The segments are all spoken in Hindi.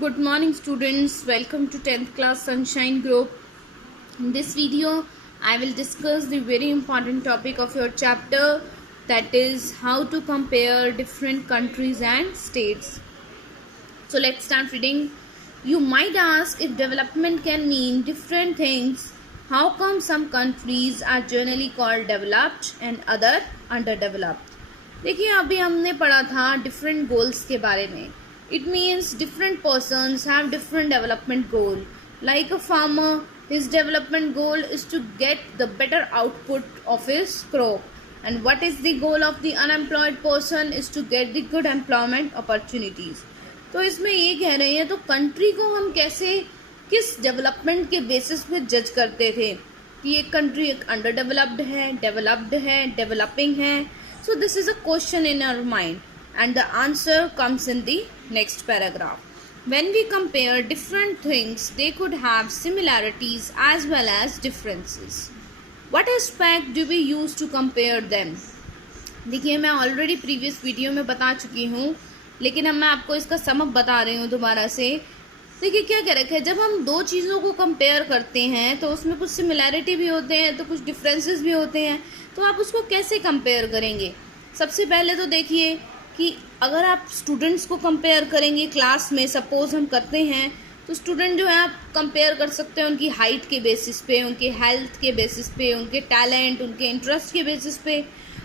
Good morning students, welcome to 10th class Sunshine Group. In this video, I will discuss the very important topic of your chapter, that is how to compare different countries and states. So let's start reading. You might ask, if development can mean different things, how come some countries are generally called developed and other underdeveloped? देखिए अभी हमने पढ़ा था डिफरेंट गोल्स के बारे में. It means different persons have different development goal. Like a farmer, his development goal is to get the better output of his crop. And what is the goal of the unemployed person is to get the good employment opportunities. तो इसमें ये कह रहे हैं, तो कंट्री को हम कैसे किस डेवलपमेंट के बेसिस पे जज करते थे कि एक कंट्री एक अंडर डेवलप्ड है, डेवलपिंग है. So this is a question in our mind and the answer comes in the next paragraph. When we compare different things, they could have similarities as well as differences. What aspect do we use to compare them? देखिए मैं ऑलरेडी प्रीवियस वीडियो में बता चुकी हूँ, लेकिन अब मैं आपको इसका समअप बता रही हूँ दोबारा से. देखिए क्या कह रखा है, जब हम दो चीज़ों को कंपेयर करते हैं तो उसमें कुछ सिमिलैरिटी भी होते हैं तो कुछ डिफरेंसेस भी होते हैं. तो आप उसको कैसे कंपेयर करेंगे? सबसे पहले तो देखिए कि अगर आप स्टूडेंट्स को कंपेयर करेंगे क्लास में, सपोज हम करते हैं, तो स्टूडेंट जो है आप कंपेयर कर सकते हैं उनकी हाइट के बेसिस पे, उनके हेल्थ के बेसिस पे, उनके टैलेंट, उनके इंटरेस्ट के बेसिस पे.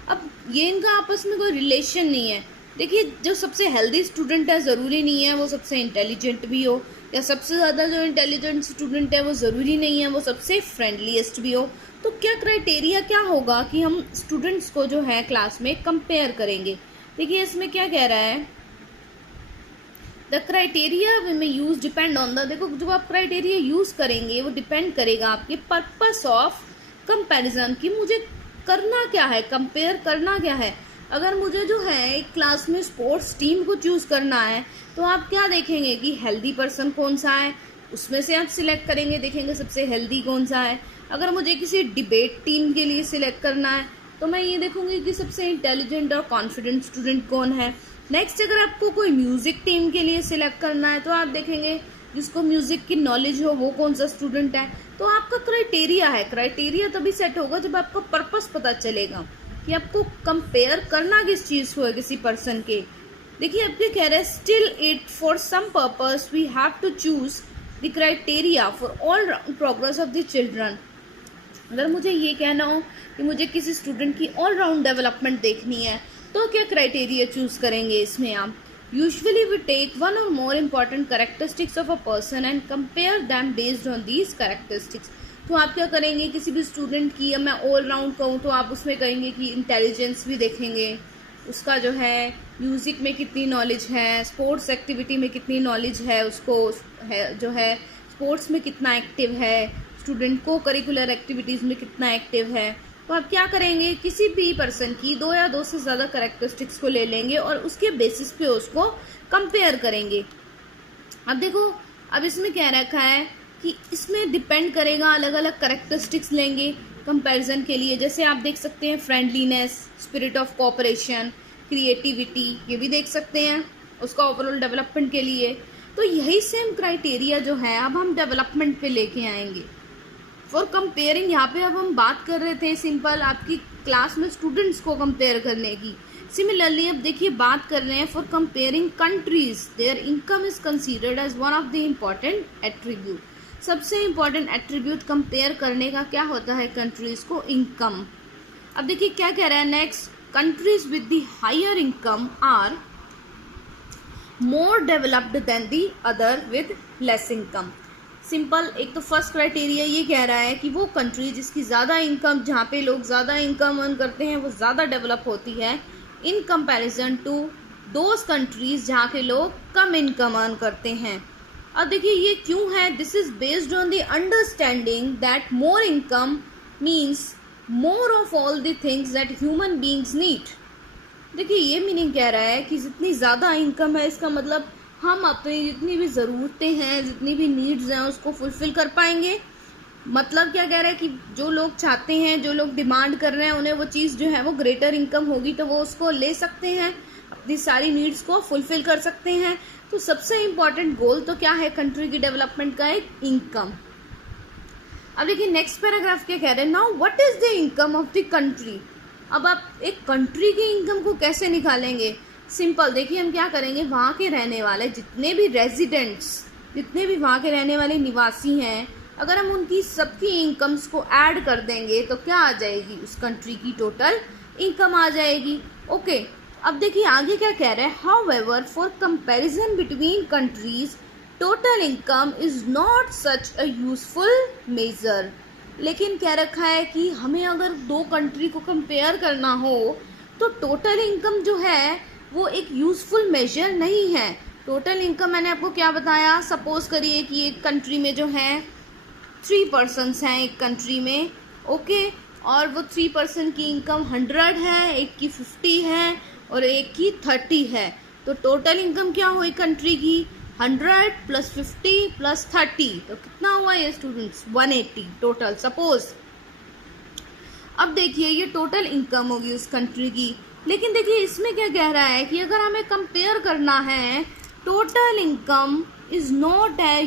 अब ये इनका आपस में कोई रिलेशन नहीं है. देखिए जो सबसे हेल्दी स्टूडेंट है ज़रूरी नहीं है वो सबसे इंटेलिजेंट भी हो, या सबसे ज़्यादा जो इंटेलिजेंट स्टूडेंट है वो ज़रूरी नहीं है वो सबसे फ्रेंडलीस्ट भी हो. तो क्या क्राइटेरिया क्या होगा कि हम स्टूडेंट्स को जो है क्लास में कंपेयर करेंगे? देखिए इसमें क्या कह रहा है, द क्राइटेरिया वी में यूज डिपेंड ऑन द. देखो जब आप क्राइटेरिया यूज करेंगे वो डिपेंड करेगा आपके पर्पस ऑफ कंपैरिजन, कि मुझे करना क्या है, कंपेयर करना क्या है. अगर मुझे जो है एक क्लास में स्पोर्ट्स टीम को चूज करना है तो आप क्या देखेंगे कि हेल्दी पर्सन कौन सा है, उसमें से आप सिलेक्ट करेंगे, देखेंगे सबसे हेल्दी कौन सा है. अगर मुझे किसी डिबेट टीम के लिए सिलेक्ट करना है तो मैं ये देखूंगी कि सबसे इंटेलिजेंट और कॉन्फिडेंट स्टूडेंट कौन है. नेक्स्ट अगर आपको कोई म्यूजिक टीम के लिए सिलेक्ट करना है तो आप देखेंगे जिसको म्यूजिक की नॉलेज हो वो कौन सा स्टूडेंट है. तो आपका क्राइटेरिया है, क्राइटेरिया तभी सेट होगा जब आपका पर्पस पता चलेगा कि आपको कंपेयर करना किस चीज़ को है, किसी पर्सन के. देखिए अब क्या कह रहे हैं, still it for some purpose we have to choose the criteria for all round progress of the children. अगर मुझे ये कहना हो कि मुझे किसी स्टूडेंट की ऑल राउंड डेवलपमेंट देखनी है तो क्या क्राइटेरिया चूज करेंगे? इसमें आप यूजुअली वी टेक वन और more important characteristics of a person and compare them based on these characteristics. तो आप क्या करेंगे, किसी भी स्टूडेंट की, अब मैं ऑल राउंड कहूँ तो आप उसमें कहेंगे कि इंटेलिजेंस भी देखेंगे, उसका जो है म्यूज़िक में कितनी नॉलेज है, स्पोर्ट्स एक्टिविटी में कितनी नॉलेज है, उसको है जो है स्पोर्ट्स में कितना एक्टिव है, स्टूडेंट को करिकुलर एक्टिविटीज़ में कितना एक्टिव है. तो आप क्या करेंगे, किसी भी पर्सन की दो या दो से ज़्यादा कैरेक्टरिस्टिक्स को ले लेंगे और उसके बेसिस पे उसको कंपेयर करेंगे. अब देखो अब इसमें क्या रखा है कि इसमें डिपेंड करेगा, अलग अलग कैरेक्टरिस्टिक्स लेंगे कंपैरिजन के लिए. जैसे आप देख सकते हैं friendliness, spirit of cooperation, creativity, ये भी देख सकते हैं उसका ओवरऑल डेवलपमेंट के लिए. तो यही सेम क्राइटेरिया जो है अब हम डेवलपमेंट पे लेके आएंगे फॉर कंपेयरिंग. यहाँ पे अब हम बात कर रहे थे सिंपल आपकी क्लास में स्टूडेंट्स को कंपेयर करने की. सिमिलरली अब देखिए बात कर रहे हैं for comparing countries, their income is considered as one of the important attribute. सबसे इम्पॉर्टेंट एट्रीब्यूट कंपेयर करने का क्या होता है कंट्रीज को? इनकम. अब देखिए क्या कह रहा है next, countries with the higher income are more developed than the other with less income. Simple एक तो फर्स्ट क्राइटेरिया ये कह रहा है कि वो कंट्री जिसकी ज़्यादा इनकम, जहाँ पे लोग ज़्यादा इनकम अर्न करते हैं वो ज़्यादा डेवलप होती है in comparison to those countries जहाँ के लोग कम इनकम अर्न करते हैं. अब देखिए ये क्यों है, this is based on the understanding that more income means more of all the things that human beings need. देखिए ये मीनिंग कह रहा है कि जितनी ज़्यादा इनकम है इसका मतलब हम अपनी जितनी भी ज़रूरतें हैं, जितनी भी नीड्स हैं उसको फुलफ़िल कर पाएंगे. मतलब क्या कह रहा है कि जो लोग चाहते हैं, जो लोग डिमांड कर रहे हैं, उन्हें वो चीज़ जो है वो ग्रेटर इनकम होगी तो वो उसको ले सकते हैं, अपनी सारी नीड्स को फुलफ़िल कर सकते हैं. तो सबसे इम्पॉर्टेंट गोल तो क्या है कंट्री की डेवलपमेंट का? एक इनकम। अब देखिए नेक्स्ट पैराग्राफ क्या कह रहे हैं, now what is the income of the country. अब आप एक कंट्री की इनकम को कैसे निकालेंगे? सिंपल, देखिए हम क्या करेंगे, वहाँ के रहने वाले जितने भी रेजिडेंट्स, जितने भी वहाँ के रहने वाले निवासी हैं, अगर हम उनकी सबकी इनकम्स को ऐड कर देंगे तो क्या आ जाएगी? उस कंट्री की टोटल इनकम आ जाएगी। ओके, अब देखिए आगे क्या कह रहा है, however for comparison between countries total income is not such a useful measure. लेकिन कह रखा है कि हमें अगर दो कंट्री को कंपेयर करना हो तो टोटल इनकम जो है वो एक यूजफुल मेजर नहीं है। टोटल इनकम मैंने आपको क्या बताया, सपोज करिए कि एक कंट्री में जो है 3 पर्सन्स हैं एक कंट्री में, ओके, और वो 3 पर्सन की इनकम 100 है, एक की 50 है और एक की 30 है। तो टोटल इनकम क्या हुई कंट्री की? 100 + 50 + 30, तो कितना हुआ ये स्टूडेंट्स? 180 total suppose. अब देखिए ये टोटल इनकम होगी उस कंट्री की, लेकिन देखिए इसमें क्या कह रहा है कि अगर हमें कंपेयर करना है, total income is not a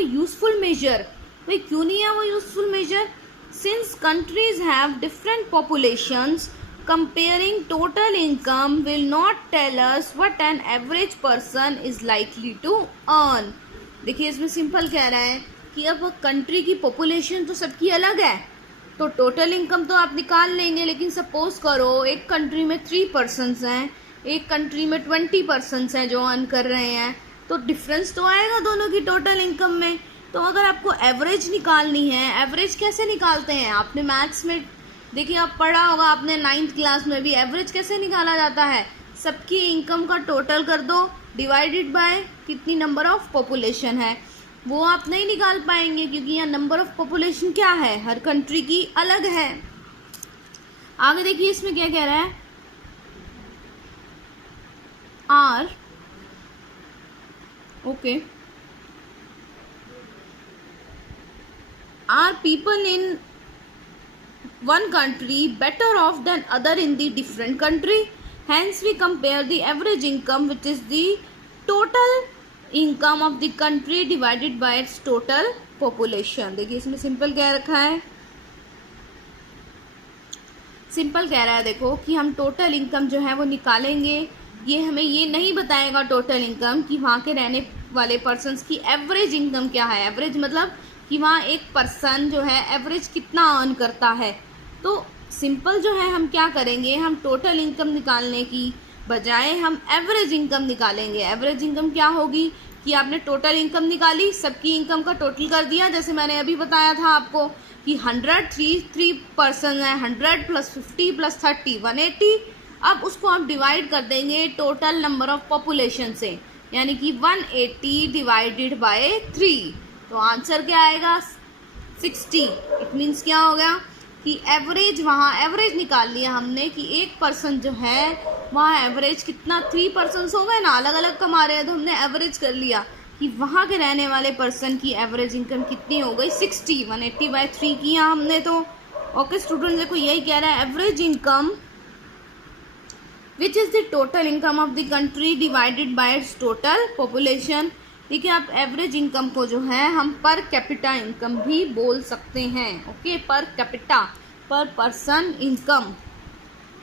useful measure. भाई क्यों नहीं है वो useful measure? Since countries have different populations, comparing total income will not tell us what an average person is likely to earn। देखिए इसमें सिंपल कह रहा है कि अब कंट्री की पॉपुलेशन तो सबकी अलग है, तो टोटल इनकम तो आप निकाल लेंगे, लेकिन सपोज करो एक कंट्री में 3 पर्सन्स हैं, एक कंट्री में 20 पर्सन्स हैं जो अर्न कर रहे हैं, तो डिफरेंस तो आएगा दोनों की टोटल इनकम में। तो अगर आपको एवरेज निकालनी है, एवरेज कैसे निकालते हैं? आपने मैथ्स में देखिए आप पढ़ा होगा, आपने 9th क्लास में भी एवरेज कैसे निकाला जाता है? सबकी इनकम का टोटल कर दो डिवाइडेड बाय कितनी नंबर ऑफ पॉपुलेशन है। वो आप नहीं निकाल पाएंगे क्योंकि यहाँ नंबर ऑफ पॉपुलेशन क्या है, हर कंट्री की अलग है। आगे देखिए इसमें क्या कह रहा है, are okay are people in one country better off than other in the different country, hence we compare the average income which is the total income of the country divided by its total population। देखिए इसमें सिंपल क्या रखा है, सिंपल कह रहा है देखो कि हम टोटल इनकम जो है वो निकालेंगे, ये हमें ये नहीं बताएगा टोटल इनकम कि वहाँ के रहने वाले पर्सन्स की एवरेज इनकम क्या है। एवरेज मतलब कि वहाँ एक पर्सन जो है एवरेज कितना अर्न करता है। तो सिंपल जो है हम क्या करेंगे, हम टोटल इनकम निकालने की बजाय हम एवरेज इनकम निकालेंगे। एवरेज इनकम क्या होगी कि आपने टोटल इनकम निकाली, सबकी इनकम का टोटल कर दिया, जैसे मैंने अभी बताया था आपको कि 3 पर्सन है, 100 + 50 + 30 180। अब उसको आप डिवाइड कर देंगे टोटल नंबर ऑफ पॉपुलेशन से, यानी कि 180 डिवाइडेड बाय 3, तो आंसर क्या आएगा? 60। इट मीन्स क्या हो गया कि एवरेज, वहाँ एवरेज निकाल लिया हमने कि एक पर्सन जो है वहाँ एवरेज कितना, 3 पर्सन्स हो गए ना, अलग अलग कमा रहे हैं, तो हमने एवरेज कर लिया कि वहाँ के रहने वाले पर्सन की एवरेज इनकम कितनी हो गई? 60। 180/3 किया हमने। तो ओके स्टूडेंट देखो यही कह रहा है, average income which is the total income of the country divided by it's total population. देखिए आप एवरेज इनकम को जो है हम पर कैपिटा इनकम भी बोल सकते हैं। ओके, पर कैपिटा, पर पर्सन इनकम।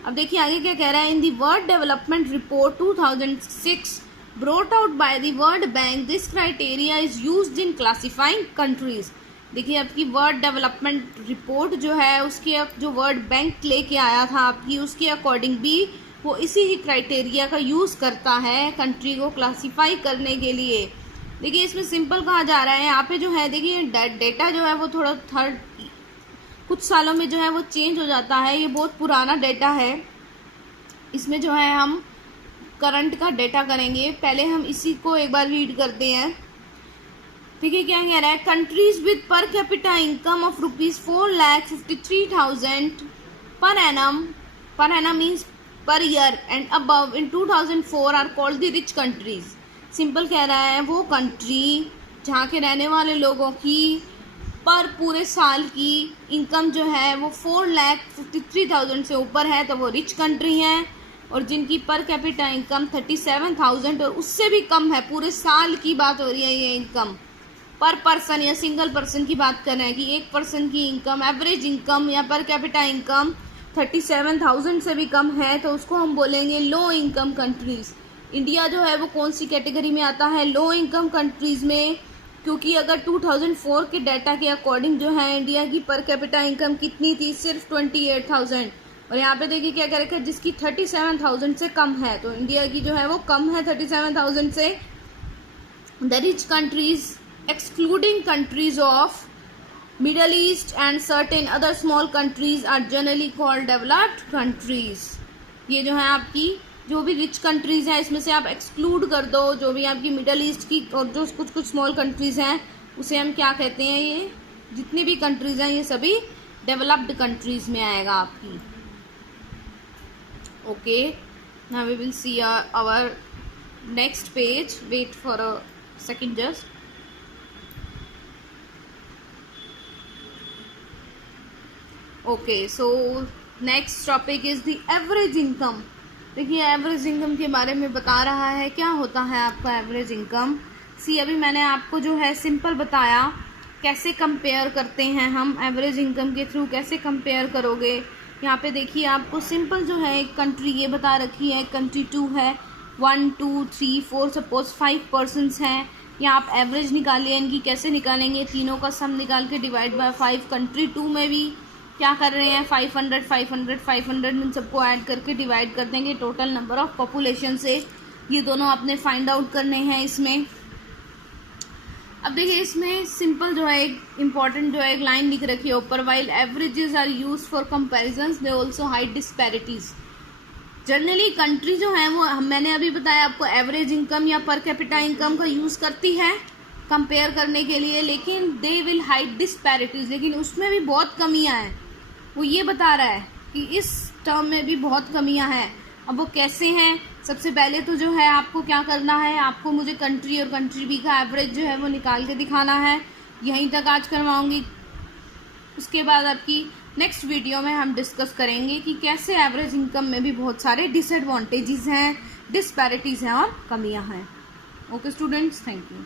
अब देखिए आगे क्या कह रहा है, in the world development report 2006 brought out by the world bank, this criteria is used in classifying countries. देखिए आपकी वर्ल्ड डेवलपमेंट रिपोर्ट जो है उसके जो वर्ल्ड बैंक लेके आया था आपकी, उसके अकॉर्डिंग भी वो इसी ही क्राइटेरिया का यूज़ करता है कंट्री को क्लासीफाई करने के लिए। देखिए इसमें सिंपल कहा जा रहा है, यहाँ पे जो है देखिए डेटा जो है वो थोड़ा कुछ सालों में जो है वो चेंज हो जाता है, ये बहुत पुराना डेटा है। इसमें जो है हम करंट का डेटा करेंगे, पहले हम इसी को एक बार रीड करते हैं। देखिए क्या कह रहा है, countries with per capita income of ₹4,53,000 per annum means per year and above in 2004 are called the rich countries. Simple कह रहा है वो कंट्री जहाँ के रहने वाले लोगों की पर पूरे साल की इनकम जो है वो 4,53,000 से ऊपर है तो वो रिच कंट्री है। और जिनकी पर कैपिटा इनकम 37,000 और उससे भी कम है, पूरे साल की बात हो रही है ये इनकम, पर पर्सन या सिंगल पर्सन की बात कर रहे हैं कि एक पर्सन की इनकम, एवरेज इनकम या पर कैपिटा इनकम 37,000 से भी कम है, तो उसको हम बोलेंगे लो इनकम कंट्रीज़। इंडिया जो है वो कौन सी कैटेगरी में आता है? लो इनकम कंट्रीज़ में, क्योंकि अगर 2004 के डाटा के अकॉर्डिंग जो है इंडिया की पर कैपिटा इनकम कितनी थी? सिर्फ 28,000। और यहाँ पे देखिए क्या कर रखा है, जिसकी 37,000 से कम है, तो इंडिया की जो है वो कम है 37,000 से। The rich countries excluding countries of Middle East and certain other small countries are generally called developed countries. ये जो है आपकी जो भी रिच कंट्रीज हैं इसमें से आप एक्सक्लूड कर दो, जो भी आपकी मिडल ईस्ट की और जो कुछ कुछ स्मॉल कंट्रीज हैं उसे हम क्या कहते हैं? ये जितनी भी कंट्रीज हैं ये सभी डेवलप्ड कंट्रीज में आएगा आपकी। Okay, now we will see our next page. Wait for a second just. Okay, so next topic is the average income. देखिए एवरेज इनकम के बारे में बता रहा है, क्या होता है आपका एवरेज इनकम। अभी मैंने आपको जो है सिंपल बताया कैसे कंपेयर करते हैं हम, एवरेज इनकम के थ्रू कैसे कंपेयर करोगे। यहाँ पे देखिए आपको सिंपल जो है एक कंट्री ये बता रखी है, कंट्री 2 है, 1 2 3 4 सपोज 5 पर्सनस हैं। यहाँ आप एवरेज निकालिए, इनकी कैसे निकालेंगे? तीनों का सम निकाल के डिवाइड बाय 5। कंट्री 2 में भी क्या कर रहे हैं? 500 500 500 इन सबको ऐड करके डिवाइड कर देंगे टोटल नंबर ऑफ पॉपुलेशन से। ये दोनों आपने फाइंड आउट करने हैं इसमें। अब देखिए इसमें सिंपल जो है एक इम्पॉर्टेंट जो है एक लाइन लिख रखी है ऊपर, while averages are used for comparisons they also hide disparities. Generally country जो है वो मैंने अभी बताया आपको एवरेज इनकम या पर कैपिटा इनकम का यूज़ करती है कंपेयर करने के लिए, लेकिन दे विल हाइड डिस्पैरिटीज, लेकिन उसमें भी बहुत कमियां हैं। वो ये बता रहा है कि इस टर्म में भी बहुत कमियां हैं। अब वो कैसे हैं? सबसे पहले तो जो है आपको क्या करना है, आपको मुझे कंट्री और कंट्री बी का एवरेज जो है वो निकाल के दिखाना है। यहीं तक आज करवाऊंगी। उसके बाद आपकी नेक्स्ट वीडियो में हम डिस्कस करेंगे कि कैसे एवरेज इनकम में भी बहुत सारे डिसएडवांटेजेस हैं, डिस्पैरिटीज़ हैं और कमियां हैं। Okay students, thank you.